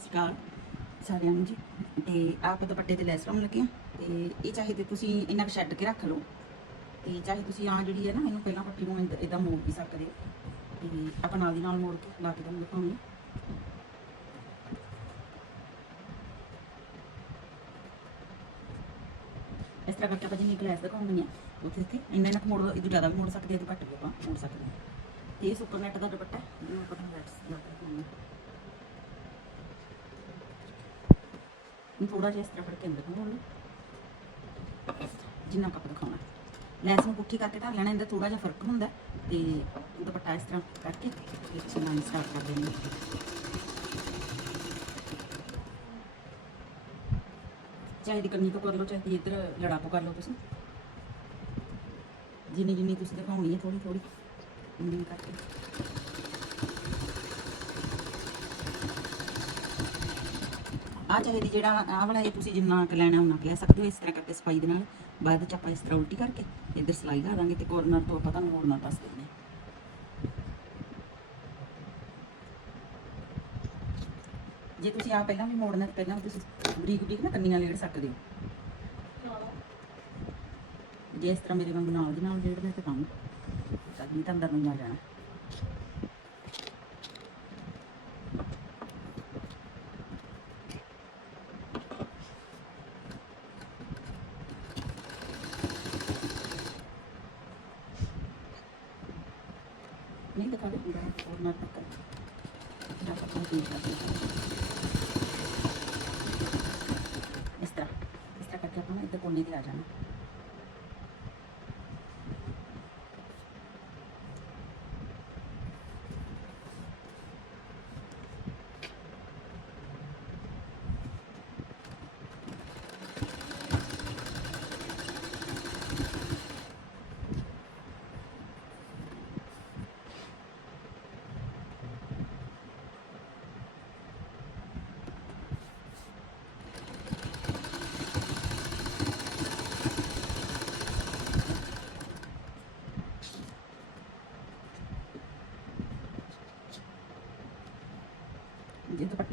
ਸ਼੍ਰੀ ਅਕਾਲ ਸਾਰਿਆਂ ਨੂੰ ਜੀ। ਤੇ ਆਪ ਦੁਪੱਟੇ ਤੇ ਲੈਸ ਲਾਉਣ ਲੱਗੇ ਆ। ਤੇ ਇਹ ਚਾਹੇ ਤੇ ਤੁਸੀਂ ਇਹਨਾਂ ਕੁ ਛੱਡ ਕੇ ਰੱਖ ਲਓ। ਤੇ ਚਾਹੇ ਤੁਸੀਂ ਆ ਜਿਹੜੀ ਹੈ ਨਾ, ਇਹਨੂੰ ਪਹਿਲਾਂ ਪੱਟੀ ਨੂੰ ਇਦਾਂ ਮੋੜ ਵੀ ਸਕਦੇ ਹੋ। ਤੇ ਆਪਾਂ ਨਾਲ ਦੀ ਨਾਲ ਮੋੜ ਕੇ ਲਾ ਕੇ ਤੁਹਾਨੂੰ ਦਿਖਾਉਣੀ ਇਸ ਤਰ੍ਹਾਂ ਕਰਕੇ ਆਪਾਂ ਜਿੰਨੀ ਕਲਾਸ ਦਿਖਾਉਣੀ ਆ, ਉੱਥੇ ਇੱਥੇ ਇੰਨਾ ਇੰਨਾ ਕੁ ਮੋੜ ਇਹ ਜ਼ਿਆਦਾ ਵੀ ਮੋੜ ਸਕਦੇ ਆ ਤੇ ਵੀ ਆਪਾਂ ਮੋੜ ਸਕਦੇ ਆ। ਤੇ ਇਹ ਸੁਪਰ ਨੈਟ ਦਾ ਦੁਪੱਟਾ ਜਿਹਨੂੰ ਆਪਾਂ ਲੈਟਸ ਲਾ ਕੇ ਦਿਖਾਉਣੀ ਆ ਥੋੜਾ ਜਿਹਾ ਇਸ ਤਰ੍ਹਾਂ ਫੜ ਕੇ ਅੰਦਰ ਨੂੰ ਲਓ ਜਿੰਨਾ ਕੱਪ ਦਿਖਾਉਣਾ। ਲੈਸ ਨੂੰ ਪੁੱਠੀ ਕਰਕੇ ਧਰ ਲੈਣਾ, ਇਹਦਾ ਥੋੜਾ ਜਿਹਾ ਫ਼ਰਕ ਹੁੰਦਾ ਤੇ ਦੁਪੱਟਾ ਇਸ ਤਰ੍ਹਾਂ ਕਰਕੇ ਤੇ ਸਮਾਨ ਸਟਾਰਟ ਕਰ ਦੇਣੀ ਚਾਹੇ ਦੀ ਕੰਨੀ ਤੋਂ ਕਰ ਲਓ, ਚਾਹੇ ਦੀ ਇੱਧਰ ਲੜਾਪੋ ਕਰ ਲਓ ਤੁਸੀਂ। ਜਿੰਨੀ ਜਿੰਨੀ ਤੁਸੀਂ ਦਿਖਾਉਣੀ ਹੈ ਥੋੜੀ ਥੋੜੀ ਇੰਨੀ ਕਰਕੇ। ਆ ਚਾਹੇ ਦੀ ਜਿਹੜਾ ਆਹ ਵਾਲਾ ਇਹ ਤੁਸੀਂ ਜਿੰਨਾ ਕੁ ਲੈਣਾ ਉਹਨਾਂ ਲੈ ਸਕਦੇ ਹੋ, ਇਸ ਤਰ੍ਹਾਂ ਕਰਕੇ ਸਫ਼ਾਈ ਦੇ ਨਾਲ। ਬਾਅਦ ਵਿੱਚ ਆਪਾਂ ਇਸ ਤਰ੍ਹਾਂ ਉਲਟੀ ਕਰਕੇ ਇੱਧਰ ਸਲਾਈ ਲਾ ਦਾਂਗੇ ਤੇ ਕੋਰਨਰ ਤੋਂ ਆਪਾਂ ਤੁਹਾਨੂੰ ਮੋੜਨਾ ਦੱਸ ਦਿੰਦੇ ਹਾਂ। ਜੇ ਤੁਸੀਂ ਆ ਪਹਿਲਾਂ ਵੀ ਮੋੜਨਾ ਤਾਂ ਪਹਿਲਾਂ ਵੀ ਤੁਸੀਂ ਬਰੀਕ ਬਰੀਕ ਨਾ ਕੰਨੀਆਂ ਲੇੜ ਸਕਦੇ ਹੋ। ਜੇ ਇਸ ਤਰ੍ਹਾਂ ਮੇਰੇ ਵਾਂਗ ਨਾਲ ਦੀ ਨਾਲ ਲੇੜਦੇ ਤੇ ਕੰਮ ਤਾਂ ਅੰਦਰ ਨੂੰ ਆ ਜਾਣਾ ਨਹੀਂ ਦਿਖਾ ਦੇ ਪੂਰਾ ਕੋਰਨਰ ਤੱਕ ਜਿਹੜਾ ਆਪਾਂ ਕੰਪਲੀਟ ਕਰ ਦਿੱਤਾ ਇਸ ਤਰ੍ਹਾਂ ਇਸ ਤਰ੍ਹਾਂ ਕਰਕੇ ਆਪਾਂ ਤੇ ਆ ਜਾਣਾ।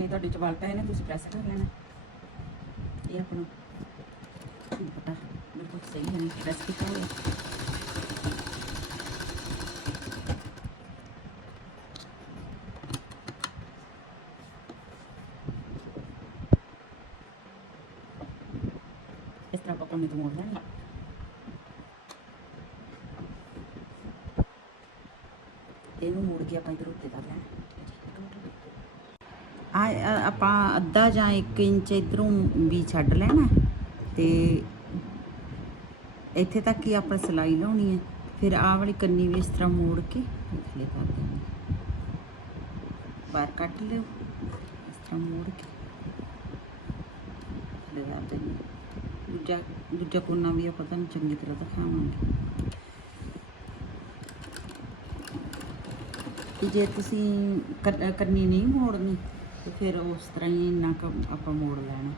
ਜੇ ਦੁਪੱਟੇ ਤੁਹਾਡੇ ਚ ਪਏ ਨੇ ਤੁਸੀਂ ਪ੍ਰੈਸ ਕਰ ਲੈਣਾ। ਇਹ ਆਪਣਾ ਦੁਪੱਟਾ ਬਿਲਕੁਲ ਸਹੀ ਹੈ ਨਹੀਂ ਪ੍ਰੈਸ ਕੀਤਾ ਹੋਇਆ। ਇਸ ਤਰ੍ਹਾਂ ਆਪਾਂ ਕੰਨੇ ਤੋਂ ਮੋੜ ਲੈਣਾ। ਇਹਨੂੰ ਮੋੜ ਕੇ ਆਪਾਂ ਇਧਰ ਉੱਤੇ ਕਰ ਲੈਣਾ। ਆ ਆਪਾਂ ਅੱਧਾ ਜਾਂ 1 ਇੰਚ ਇਧਰੋਂ ਵੀ ਛੱਡ ਲੈਣਾ ਤੇ ਇੱਥੇ ਤੱਕ ਹੀ ਆਪਾਂ ਸਲਾਈ ਲਾਉਣੀ ਹੈ। ਫਿਰ ਆਹ ਵਾਲੀ ਕੰਨੀ ਵੀ ਇਸ ਤਰ੍ਹਾਂ ਮੋੜ ਕੇ ਥੱਲੇ ਕਰ ਦੇਣੀ ਬਾਹਰ ਕੱਟ ਲਿਓ। ਇਸ ਤਰ੍ਹਾਂ ਮੋੜ ਕੇ ਥੱਲੇ ਕਰ ਦੇਣੀ ਦੂਜਾ ਦੂਜਾ ਕੋਨਾ ਵੀ ਆਪਾਂ ਤੁਹਾਨੂੰ ਚੰਗੀ ਤਰ੍ਹਾਂ ਦਿਖਾਵਾਂਗੇ। ਜੇ ਤੁਸੀਂ ਕੰਨੀ ਨਹੀਂ ਮੋੜਨੀ ਤੇ ਫਿਰ ਉਸ ਤਰ੍ਹਾਂ ਹੀ ਇੰਨਾ ਕੁ ਆਪਾਂ ਮੋੜ ਲੈਣਾ।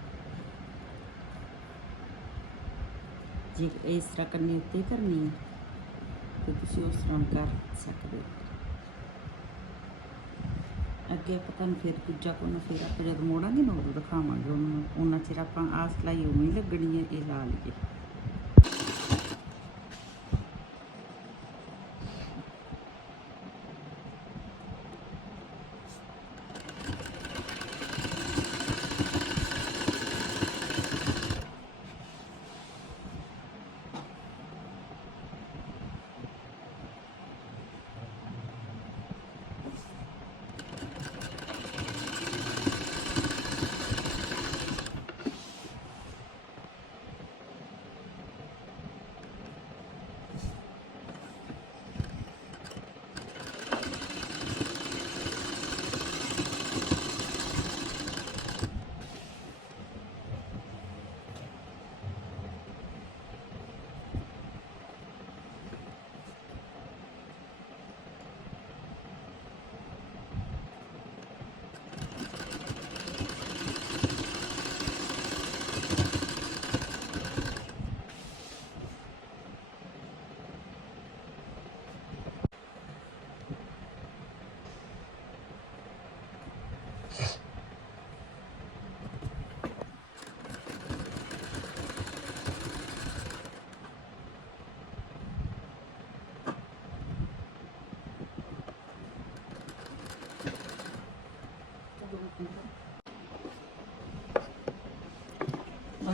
ਜੇ ਇਸ ਤਰ੍ਹਾਂ ਕਰਨੀ, ਉੱਤੇ ਕਰਨੀ ਹੈ ਤੇ ਤੁਸੀਂ ਉਸ ਤਰ੍ਹਾਂ ਕਰ ਸਕਦੇ ਹੋ। ਅੱਗੇ ਆਪਾਂ ਤੁਹਾਨੂੰ ਫਿਰ ਦੂਜਾ ਕੋਨਾ ਫਿਰ ਆਪਾਂ ਜਦ ਮੋੜਾਂਗੇ ਨਾ, ਉਦੋਂ ਦਿਖਾਵਾਂਗੇ ਉਹਨਾਂ। ਉਹਨਾਂ ਚਿਰ ਆਪਾਂ ਆਸ ਲਾਈ ਉਵੇਂ ਹੀ ਲੱਗਣੀ ਹੈ ਇਹ ਲਾ ਲਈਏ।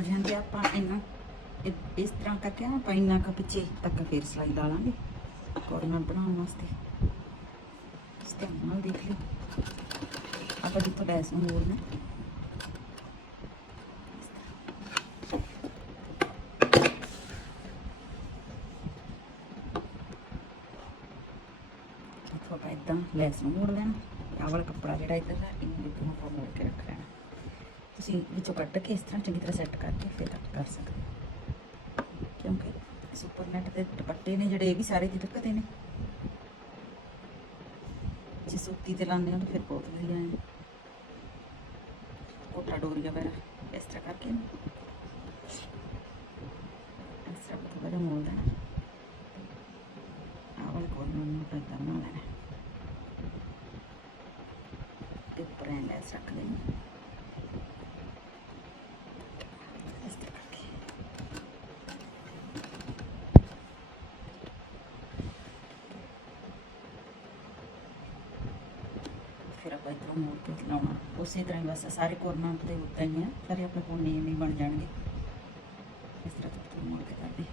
ਜਾਂਦੇ ਆਪਾਂ ਇਹਨਾਂ ਇਸ ਤਰ੍ਹਾਂ ਕਰਕੇ ਨਾ ਆਪਾਂ ਇੰਨਾ ਕੁ ਪਿੱਛੇ ਤੱਕ ਫੇਰ ਸਲਾਈ ਲਾ ਲਾਂਗੇ ਕੋਰਨਰ ਬਣਾਉਣ ਵਾਸਤੇ। ਇਸ ਤਰ੍ਹਾਂ ਨਾਲ ਦੇਖ ਲਿਓ। ਆਪਾਂ ਜਿੱਥੋਂ ਲੈਸ ਨੂੰ ਮੋੜਨਾ ਆਪਾਂ ਇਦਾਂ ਲੈਸ ਨੂੰ ਮੋੜ ਲੈਣਾ, ਆਹ ਕੱਪੜਾ ਜਿਹੜਾ ਇੱਧਰ ਦਾ ਇਹਨੂੰ ਆਪਾਂ ਮੋੜ ਕੇ ਰੱਖ ਲੈਣਾ। ਤੁਸੀਂ ਵਿੱਚੋਂ ਕੱਢ ਕੇ ਇਸ ਤਰ੍ਹਾਂ ਚੰਗੀ ਤਰ੍ਹਾਂ ਸੈੱਟ ਕਰਕੇ ਫਿਰ ਕੱਟ ਕਰ ਸਕਦੇ ਹੋ। ਕਿਉਂਕਿ ਸੁਪਰ ਨੈਟ ਦੇ ਦੁਪੱਟੇ ਨੇ ਜਿਹੜੇ, ਇਹ ਵੀ ਸਾਰੇ ਤਿਲਕਦੇ ਨੇ। ਜੇ ਸੂਤੀ ਤੇ ਲਾਉਂਦੇ ਹੋ ਤਾਂ ਫਿਰ ਬਹੁਤ ਵਧੀਆ ਹੈ। ਕੋਟਾ ਡੋਰੀਆ ਵਗੈਰਾ ਇਸ ਤਰ੍ਹਾਂ ਕਰਕੇ ਇਸ ਤਰ੍ਹਾਂ ਬਹੁਤ ਵਧੀਆ ਮੋੜ ਦੇਣਾ ਆਹ ਵਾਲਾ ਕੋਰਨਰ ਨੂੰ ਤਾਂ ਬਣਾ ਲੈਣਾ ਤੇ ਉੱਪਰ ਐਂ ਲੈਸ ਰੱਖ ਦੇਣੀ ਇਸ ਤਰ੍ਹਾਂ ਕਰਕੇ ਫਿਰ ਆਪਾਂ ਇੱਧਰੋਂ ਮੋੜ ਕੇ ਲਾਉਣਾ ਉਸੇ ਤਰ੍ਹਾਂ ਹੀ ਬਸ ਸਾਰੇ ਕੋਰਨਰ ਦੇ ਉੱਤੇ ਹੀ ਆ ਸਾਰੇ ਆਪਣੇ ਕੋਲ ਕੋਨੇ ਹੀ ਬਣ ਜਾਣਗੇ ਇਸ ਤਰ੍ਹਾਂ ਤੋਂ ਮੋੜ ਕੇ ਕਰਦੇ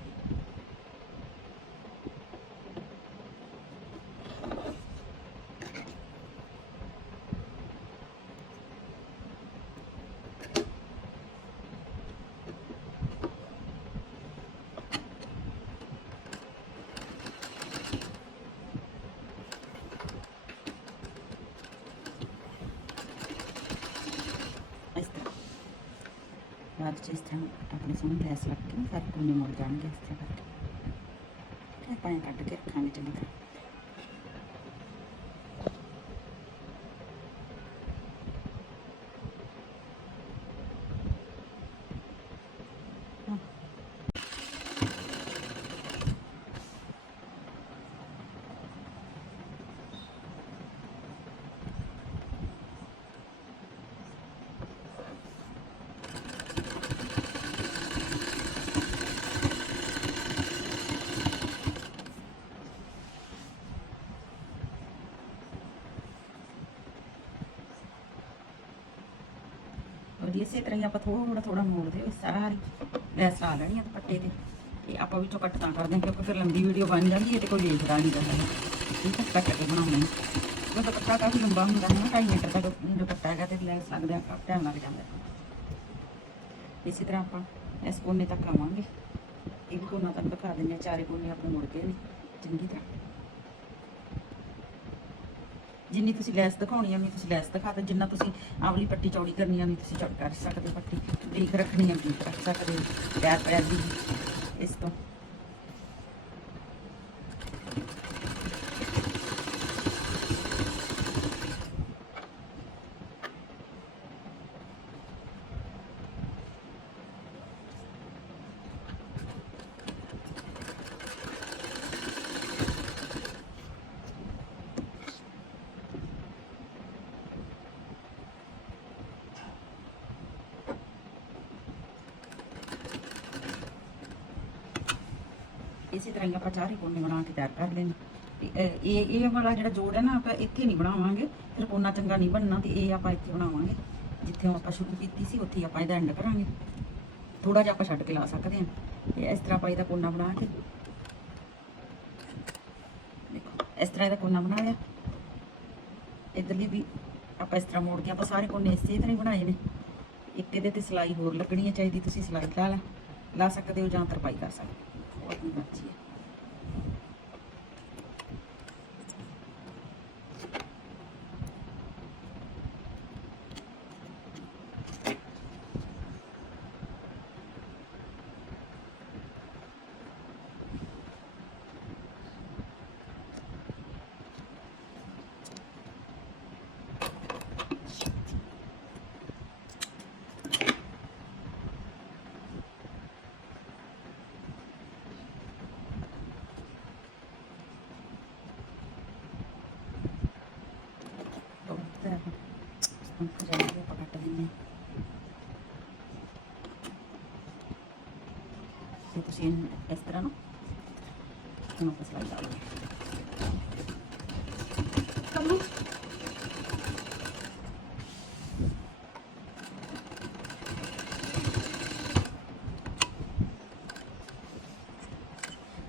ਇਸ ਤਰ੍ਹਾਂ ਬਾਅਦ ਚ ਇਸ ਤਰ੍ਹਾਂ ਆਪਣੇ ਸੋਹਣੇ ਲੈਸ ਰੱਖ ਕੇ ਨਾ ਸਾਰੇ ਕੋਨੇ ਮੁੜ ਜਾਣਗੇ ਇਸ ਤਰ੍ਹਾਂ ਕਰਕੇ। ਤੇ ਆਪਾਂ ਇਹ ਕੱਢ ਕੇ ਰੱਖਾਂਗੇ ਚੰਗੀ ਤਰ੍ਹਾਂ ਹਾਂ। ਔਰ ਇਸੇ ਤਰ੍ਹਾਂ ਹੀ ਆਪਾਂ ਥੋੜਾ ਥੋੜਾ ਮੋੜਦੇ ਹੋਏ ਸਾਰੀ ਲੈਸ ਲਾ ਲੈਣੀ ਆ ਦੁਪੱਟੇ ਤੇ। ਤੇ ਆਪਾਂ ਵਿੱਚੋਂ ਕੱਟ ਤਾਂ ਕਰਦੇ ਹਾਂ ਕਿਉਂਕਿ ਫਿਰ ਲੰਬੀ ਵੀਡੀਓ ਬਣ ਜਾਂਦੀ ਹੈ ਤੇ ਕੋਈ ਦੇਖਦਾ ਨਹੀਂ ਜਾਂਦਾ ਠੀਕ ਹੈ ਕੱਟ ਕੇ ਬਣਾਉਣਾ ਹੈ ਉਹ ਦੁਪੱਟਾ ਕਾਫੀ ਲੰਬਾ ਹੁੰਦਾ ਹੈ ਨਾ 2.5 ਮੀਟਰ ਦਾ ਦੁਪੱਟਾ ਹੈਗਾ ਤੇ ਲੈਸ ਲੱਗਦਾ ਕਾਫੀ ਟਾਈਮ ਲੱਗ ਜਾਂਦਾ ਹੈ ਇਸੇ ਤਰ੍ਹਾਂ ਆਪਾਂ ਇਸ ਕੋਨੇ ਤੱਕ ਆਵਾਂਗੇ। ਇਹ ਵੀ ਕੋਨਾ ਤੱਕ ਦਿਖਾ ਦਿੰਦੇ ਹਾਂ, ਚਾਰੇ ਕੋਨੇ ਆਪਣੇ ਮੁੜ ਗਏ ਨੇ। ਚੰਗੀ ਤਰ੍ਹਾਂ। ਜਿੰਨੀ ਤੁਸੀਂ ਲੈਸ ਦਿਖਾਉਣੀ ਆ, ਉਨੀ ਤੁਸੀਂ ਲੈਸ ਦਿਖਾ ਦਿਓ ਜਿੰਨਾ ਤੁਸੀਂ ਆਵਲੀ ਪੱਟੀ ਚੌੜੀ ਕਰਨੀ ਆ, ਉਨੀ ਤੁਸੀਂ ਚੌੜੀ ਕਰ ਸਕਦੇ ਹੋ ਪੱਟੀ। ਬਰੀਕ ਰੱਖਣੀ ਆ, ਬਰੀਕ ਰੱਖ ਸਕਦੇ ਹੋ। ਪੈਰ ਪੈਰ ਦੀ ਇਸ ਤੋਂ। ਇਸੇ ਤਰ੍ਹਾਂ ਹੀ ਆਪਾਂ ਚਾਰੇ ਕੋਨੇ ਬਣਾ ਕੇ ਤਿਆਰ ਕਰ ਲੈਣੇ ਇਹ ਇਹ ਵਾਲਾ ਜਿਹੜਾ ਜੋੜ ਹੈ ਨਾ, ਆਪਾਂ ਇੱਥੇ ਨਹੀਂ ਬਣਾਵਾਂਗੇ। ਫਿਰ ਕੋਨਾ ਚੰਗਾ ਨਹੀਂ ਬਣਨਾ ਤੇ ਇਹ ਆਪਾਂ ਇੱਥੇ ਬਣਾਵਾਂਗੇ। ਜਿੱਥੇ ਆਪਾਂ ਸ਼ੁਰੂ ਕੀਤੀ ਸੀ, ਉੱਥੇ ਹੀ ਆਪਾਂ ਇਹਦਾ ਐਂਡ ਕਰਾਂਗੇ। ਥੋੜਾ ਜਿਹਾ ਆਪਾਂ ਛੱਡ ਕੇ ਲਾ ਸਕਦੇ ਹਾਂ। ਤੇ ਇਸ ਤਰ੍ਹਾਂ ਆਪਾਂ ਇਹਦਾ ਕੋਨਾ ਬਣਾ ਕੇ ਦੇਖੋ, ਇਸ ਤਰ੍ਹਾਂ ਇਹਦਾ ਕੋਨਾ ਬਣਾ ਲਿਆ ਇਧਰਲੀ ਵੀ ਆਪਾਂ ਇਸ ਤਰ੍ਹਾਂ ਮੋੜ ਕੇ ਆਪਾਂ ਸਾਰੇ ਕੋਨੇ ਇਸੇ ਤਰ੍ਹਾਂ ਹੀ ਬਣਾਏ ਨੇ। ਇੱਕ ਇਹਦੇ ਤੇ ਸਿਲਾਈ ਹੋਰ ਲੱਗਣੀ ਹੈ ਚਾਹੀਦੀ, ਤੁਸੀਂ ਸਿਲਾਈ ਲਾ ਲਾ। ਲਾ ਸਕਦੇ ਹੋ ਜਾਂ ਤਰਪਾਈ ਕਰ ਸਕਦੇ ਹੋ। ਉਹ ਆਪਣੀ ਤੁਸੀਂ ਇਸ ਤਰ੍ਹਾਂ ਨਾ ਇਹਨੂੰ ਸਲਾਈ ਦਾਂਗੇ ਕਮੋ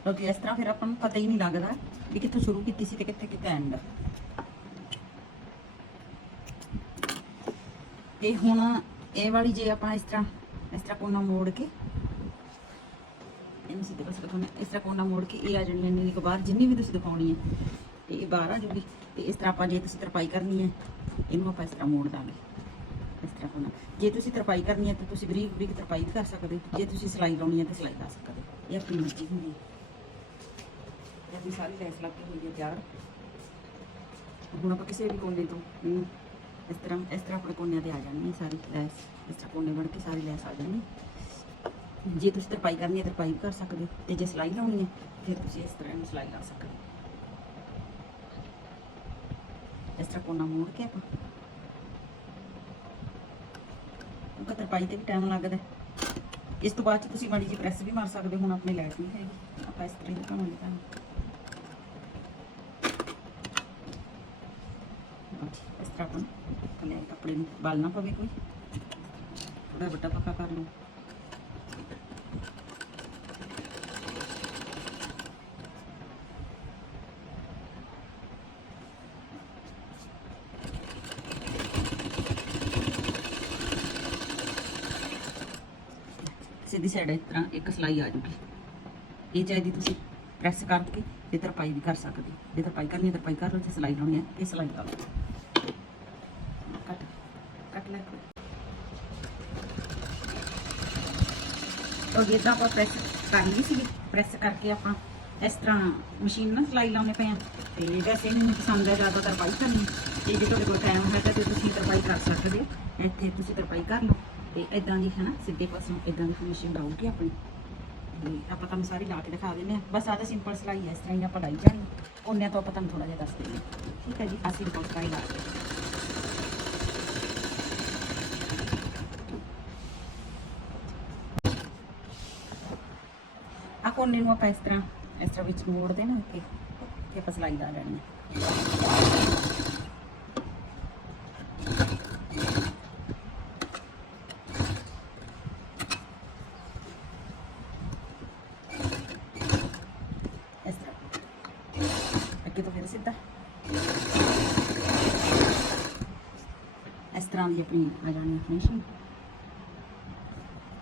ਕਿਉਂਕਿ ਇਸ ਤਰ੍ਹਾਂ ਫਿਰ ਆਪਾਂ ਨੂੰ ਪਤਾ ਹੀ ਨਹੀਂ ਲੱਗਦਾ ਕਿ ਕਿੱਥੋਂ ਸ਼ੁਰੂ ਕੀਤੀ ਸੀ ਤੇ ਕਿੱਥੇ ਕਿੱਥੇ ਐਂਡ ਤੇ ਹੁਣ ਇਹ ਵਾਲੀ ਜੇ ਆਪਾਂ ਇਸ ਤਰ੍ਹਾਂ ਇਸ ਤਰ੍ਹਾਂ ਕੋਨਾ ਮੋੜ ਕੇ ਇਹਨੂੰ ਸਿੱਧੇ ਪਾਸੇ ਦਿਖਾਉਣਾ ਇਸ ਤਰ੍ਹਾਂ ਕੋਨਾ ਮੋੜ ਕੇ ਇਹ ਆ ਜਾਣੀ ਇੰਨੀ ਕੁ ਬਾਹਰ ਜਿੰਨੀ ਵੀ ਤੁਸੀਂ ਦਿਖਾਉਣੀ ਹੈ ਤੇ ਇਹ ਬਾਹਰ ਆ ਜੂਗੀ। ਤੇ ਇਸ ਤਰ੍ਹਾਂ ਆਪਾਂ ਜੇ ਤੁਸੀਂ ਤਰਪਾਈ ਕਰਨੀ ਹੈ ਇਹਨੂੰ ਆਪਾਂ ਇਸ ਤਰ੍ਹਾਂ ਮੋੜ ਦਾਂਗੇ। ਇਸ ਤਰ੍ਹਾਂ ਕੋਨਾ ਜੇ ਤੁਸੀਂ ਤਰਪਾਈ ਕਰਨੀ ਹੈ ਤਾਂ ਤੁਸੀਂ ਬਰੀਕ ਬਰੀਕ ਤਰਪਾਈ ਵੀ ਕਰ ਸਕਦੇ ਜੇ ਤੁਸੀਂ ਸਿਲਾਈ ਲਾਉਣੀ ਹੈ ਤਾਂ ਸਿਲਾਈ ਲਾ ਸਕਦੇ ਇਹ ਆਪਣੀ ਮਰਜ਼ੀ ਹੁੰਦੀ ਹੈ ਇਹ ਆਪਣੀ ਸਾਰੀ ਲੈਸ ਲੱਗ ਕੇ ਹੋਈ ਹੈ ਤਿਆਰ। ਹੁਣ ਆਪਾਂ ਕਿਸੇ ਵੀ ਕੋਨੇ ਤੋਂ ਇਸ ਤਰ੍ਹਾਂ ਇਸ ਤਰ੍ਹਾਂ ਆਪਣੇ ਕੋਨਿਆਂ ਤੇ ਆ ਜਾਣੀ ਹੈ ਸਾਰੀ ਲੈਸ। ਇਸ ਤਰ੍ਹਾਂ ਕੋਨੇ ਬਣ ਕੇ ਸਾਰੀ ਲੈਸ ਆ ਜਾਣੀ ਹੈ। ਜੇ ਤੁਸੀਂ ਤਰਪਾਈ ਕਰਨੀ ਹੈ, ਤਰਪਾਈ ਵੀ ਕਰ ਸਕਦੇ ਹੋ ਤੇ ਜੇ ਸਿਲਾਈ ਲਾਉਣੀ ਹੈ, ਫਿਰ ਤੁਸੀਂ ਇਸ ਤਰ੍ਹਾਂ ਨੂੰ ਸਿਲਾਈ ਲਾ ਸਕਦੇ ਹੋ। ਇਸ ਤਰ੍ਹਾਂ ਕੋਨਾ ਮੋੜ ਕੇ ਆਪਾਂ। ਉਹ ਤਰਪਾਈ ਤੇ ਵੀ ਟਾਈਮ ਲੱਗਦਾ ਇਸ ਤੋਂ ਬਾਅਦ 'ਚ ਤੁਸੀਂ ਮਾੜੀ ਜਿਹੀ ਪ੍ਰੈਸ ਵੀ ਮਾਰ ਸਕਦੇ ਹੋ, ਹੁਣ ਆਪਣੇ ਲੈਸ ਨਹੀਂ ਹੈਗੀ। ਆਪਾਂ ਇਸ ਤਰ੍ਹਾਂ ਹੀ ਦਿਖਾਵਾਂਗੇ ਤੁਹਾਨੂੰ। ਇਸ ਤਰ੍ਹਾਂ ਆਪਾਂ ਥੱਲੇ ਕੱਪੜੇ ਨੂੰ ਬਲ ਪਵੇ ਕੋਈ। ਥੋੜਾ ਵੱਡਾ ਪੱਕਾ ਕਰ ਲਓ ਸਿੱਧੀ ਸਾਈਡ ਇਸ ਤਰ੍ਹਾਂ ਇੱਕ ਸਲਾਈ ਆ ਜੂਗੀ। ਇਹ ਚਾਹੀਦੀ ਤੁਸੀਂ ਪ੍ਰੈਸ ਕਰਕੇ ਤੇ ਤਰਪਾਈ ਵੀ ਕਰ ਸਕਦੇ ਜੇ ਤਰਪਾਈ ਕਰਨੀ ਹੈ ਤਰਪਾਈ ਕਰ ਲਓ, ਜੇ ਸਿਲਾਈ ਲਾਉਣੀ ਹੈ ਇਹ ਸਿਲਾਈ ਲਾ ਲਓ। ਕੱਟ ਕੱਟ ਲੈ। ਉਹ ਜੇ ਤਾਂ ਆਪਾਂ ਪ੍ਰੈਸ ਕਰ ਲਈ ਸੀ ਪ੍ਰੈਸ ਕਰਕੇ ਆਪਾਂ ਇਸ ਤਰ੍ਹਾਂ ਮਸ਼ੀਨ ਨਾਲ ਸਿਲਾਈ ਲਾਉਣੇ ਪਏ ਆ। ਤੇ ਵੈਸੇ ਮੈਨੂੰ ਪਸੰਦ ਹੈ ਜ਼ਿਆਦਾ ਤਰਪਾਈ ਕਰਨੀ ਤੇ ਜੇ ਤੁਹਾਡੇ ਕੋਲ ਟਾਈਮ ਹੈ ਤਾਂ ਤੁਸੀਂ ਤਰਪਾਈ ਕਰ ਸਕਦੇ ਹੋ। ਇੱਥੇ ਤੁਸੀਂ ਤਰਪਾਈ ਕਰ ਲਓ। ਤੇ ਇਦਾਂ ਦੀ ਹੈ ਨਾ, ਸਿੱਧੇ ਪਾਸੋਂ ਇਦਾਂ ਦੀ ਫਿਨਿਸ਼ਿੰਗ ਆਊਗੀ ਆਪਣੀ। ਤੇ ਆਪਾਂ ਤੁਹਾਨੂੰ ਸਾਰੀ ਲਾ ਕੇ ਦਿਖਾ ਦਿੰਦੇ ਆ ਬਸ ਆਹ ਤਾਂ ਸਿੰਪਲ ਸਿਲਾਈ ਹੈ, ਇਸ ਤਰ੍ਹਾਂ ਹੀ ਆਪਾਂ ਲਾਈ ਜਾਣੀ ਉਹਨੇ ਤੋਂ ਆਪਾਂ ਤੁਹਾਨੂੰ ਥੋੜਾ ਜਿਹਾ ਦੱਸ ਦਿੰਦੇ ਹਾਂ। ਠੀਕ ਹੈ ਜੀ ਆ ਸਿੰਪਲ ਸਿਲਾਈ ਲਾ ਕੇ। ਆ ਕੋਨੇ ਨੂੰ ਆਪਾਂ ਇਸ ਤਰ੍ਹਾਂ ਇਸ ਤਰ੍ਹਾਂ ਵਿੱਚ ਮੋੜ ਦੇਣਾ ਤੇ ਆਪਾਂ ਸਿਲਾਈ ਲਾ ਲੈਣੀ ਹੈ ਇਸ ਤਰ੍ਹਾਂ ਅੱਗੇ ਸਿੱਧਾ ਇਸ ਤਰ੍ਹਾਂ ਦੀ ਆਪਣੀ ਆ ਜਾਣੀ ਫਿਨਿਸ਼ਿੰਗ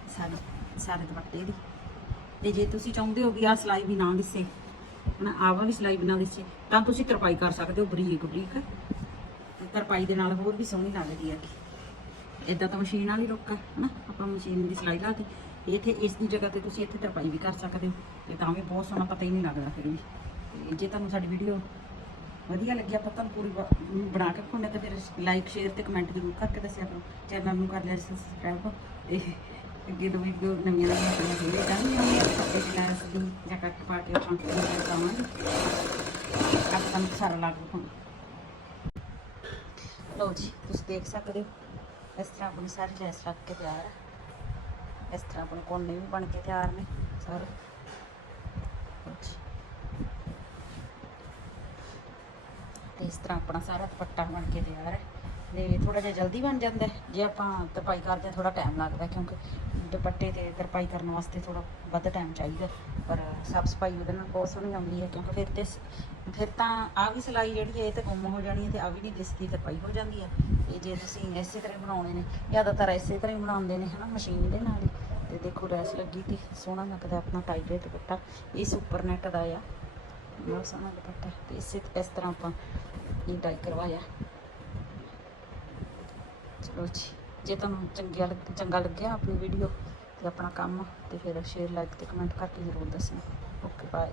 ਸਾਰੇ ਸਾਰੇ ਦੁਪੱਟੇ ਦੀ ਤੇ ਜੇ ਤੁਸੀਂ ਚਾਹੁੰਦੇ ਹੋ ਕਿ ਆਹ ਸਿਲਾਈ ਵੀ ਨਾ ਦਿਸੇ ਹਨਾ ਆਹ ਵੀ ਸਿਲਾਈ ਵੀ ਨਾ ਦਿਸੇ ਤਾਂ ਤੁਸੀਂ ਤਰਪਾਈ ਕਰ ਸਕਦੇ ਹੋ ਬਰੀਕ ਬਰੀਕ ਤਰਪਾਈ ਦੇ ਨਾਲ ਹੋਰ ਵੀ ਸੋਹਣੀ ਲੱਗਦੀ ਹੈ ਇਦਾਂ ਤਾਂ ਮਸ਼ੀਨ ਵਾਲੀ ਰੁੱਕ ਹੈ ਹਨਾ ਆਪਾਂ ਮਸ਼ੀਨ ਦੀ ਸਿਲਾਈ ਲਾ ਕੇ ਇੱਥੇ ਇਸ ਦੀ ਜਗ੍ਹਾ ਤੇ ਤੁਸੀਂ ਇੱਥੇ ਤਰਪਾਈ ਵੀ ਕਰ ਸਕਦੇ ਹੋ ਤੇ ਤਾਂ ਵੀ ਬਹੁਤ ਸੋਹਣਾ ਪਤਾ ਹੀ ਨਹੀਂ ਲੱਗਦਾ ਫਿਰ ਵੀ ਜੇ ਤੁਹਾਨੂੰ ਸਾਡੀ ਵੀਡੀਓ ਵਧੀਆ ਲੱਗਿਆ, ਆਪਾਂ ਤੁਹਾਨੂੰ ਪੂਰੀ ਬਣਾ ਕੇ ਖੁੰਨੇ ਤੇ ਫਿਰ ਲਾਈਕ ਸ਼ੇਅਰ ਤੇ ਕਮੈਂਟ ਜ਼ਰੂਰ ਕਰਕੇ ਦੱਸਿਆ ਕਰੋ। ਚੈਨਲ ਨੂੰ ਕਰ ਲਿਆ ਸਬਸਕ੍ਰਾਈਬ ਤੇ ਅੱਗੇ ਤੋਂ ਵੀਡੀਓ ਨਵੀਆਂ ਨਵੀਆਂ ਆਪਣੀਆਂ ਵੀਡੀਓ ਚਾਹੀਦੀਆਂ ਕੱਪੜੇ ਕਲਾਸ ਦੀ ਜਾਂ ਕੱਟ ਪਾ ਕੇ ਆਪਾਂ ਵੀਡੀਓ ਆਪਾਂ ਤੁਹਾਨੂੰ ਸਾਰਾ ਲੱਗ ਹੁਣ ਲਓ ਜੀ, ਤੁਸੀਂ ਦੇਖ ਸਕਦੇ ਹੋ, ਇਸ ਤਰ੍ਹਾਂ ਆਪਣੀ ਸਾਰੀ ਲੈਸ ਰੱਖ ਕੇ ਤਿਆਰ ਹੈ ਇਸ ਤਰ੍ਹਾਂ ਆਪਣੇ ਕੋਨੇ ਵੀ ਬਣ ਕੇ ਤਿਆਰ ਨੇ ਸਾਰੇ ਲਓ ਜੀ। ਤੇ ਇਸ ਤਰ੍ਹਾਂ ਆਪਣਾ ਸਾਰਾ ਦੁਪੱਟਾ ਬਣ ਕੇ ਤਿਆਰ ਹੈ। ਤੇ ਥੋੜਾ ਜਿਹਾ ਜਲਦੀ ਬਣ ਜਾਂਦਾ ਜੇ ਆਪਾਂ ਤਰਪਾਈ ਕਰਦੇ ਹਾਂ ਥੋੜਾ ਟਾਈਮ ਲੱਗਦਾ ਕਿਉਂਕਿ ਦੁਪੱਟੇ ਤੇ ਤਰਪਾਈ ਕਰਨ ਵਾਸਤੇ ਥੋੜਾ ਵੱਧ ਟਾਈਮ ਚਾਹੀਦਾ ਪਰ ਸਾਫ਼ ਸਫ਼ਾਈ ਉਹਦੇ ਨਾਲ ਬਹੁਤ ਸੋਹਣੀ ਆਉਂਦੀ ਹੈ ਕਿਉਂਕਿ ਫਿਰ ਤੇ ਸ- ਫਿਰ ਤਾਂ ਆ ਵੀ ਸਿਲਾਈ ਜਿਹੜੀ ਹੈ, ਇਹ ਤੇ ਗੁੰਮ ਹੋ ਜਾਣੀ ਹੈ ਤੇ ਆ ਵੀ ਨਹੀਂ ਦਿਸਦੀ, ਤਰਪਾਈ ਹੋ ਜਾਂਦੀ ਹੈ। ਇਹ ਜੇ ਤੁਸੀਂ ਇਸੇ ਤਰ੍ਹਾਂ ਹੀ ਬਣਾਉਣੇ ਨੇ, ਜ਼ਿਆਦਾਤਰ ਇਸੇ ਤਰ੍ਹਾਂ ਹੀ ਬਣਾਉਂਦੇ ਨੇ, ਹਨਾ, ਮਸ਼ੀਨ ਦੇ ਨਾਲ ਹੀ। ਤੇ ਦੇਖੋ ਰੈਸ ਲੱਗੀ ਤੇ ਸੋਹਣਾ ਲੱਗਦਾ ਆਪਣਾ ਟਾਈਟ ਦੁਪੱਟਾ। ਇਹ ਸੁਪਰ ਨੈਟ ਦਾ ਆ। ਬਹੁਤ ਸੋਹਣਾ ਦੁਪੱਟਾ ਤੇ ਇਸੇ, ਇਸ ਤਰ੍ਹਾਂ ਆਪਾਂ ਇਹ ਡਾਈ ਕਰਵਾਇਆ। ਚਲੋ ਜੀ, ਜੇ ਤੁਹਾਨੂੰ ਚੰਗਿਆ ਲੱਗ- ਚੰਗਾ ਲੱਗਿਆ ਆਪਣੀ ਵੀਡੀਓ ਤੇ ਆਪਣਾ ਕੰਮ, ਤੇ ਫਿਰ ਸ਼ੇਅਰ ਲਾਈਕ ਤੇ ਕਮੈਂਟ ਕਰਕੇ ਜ਼ਰੂਰ ਦੱਸਣਾ। Okay bye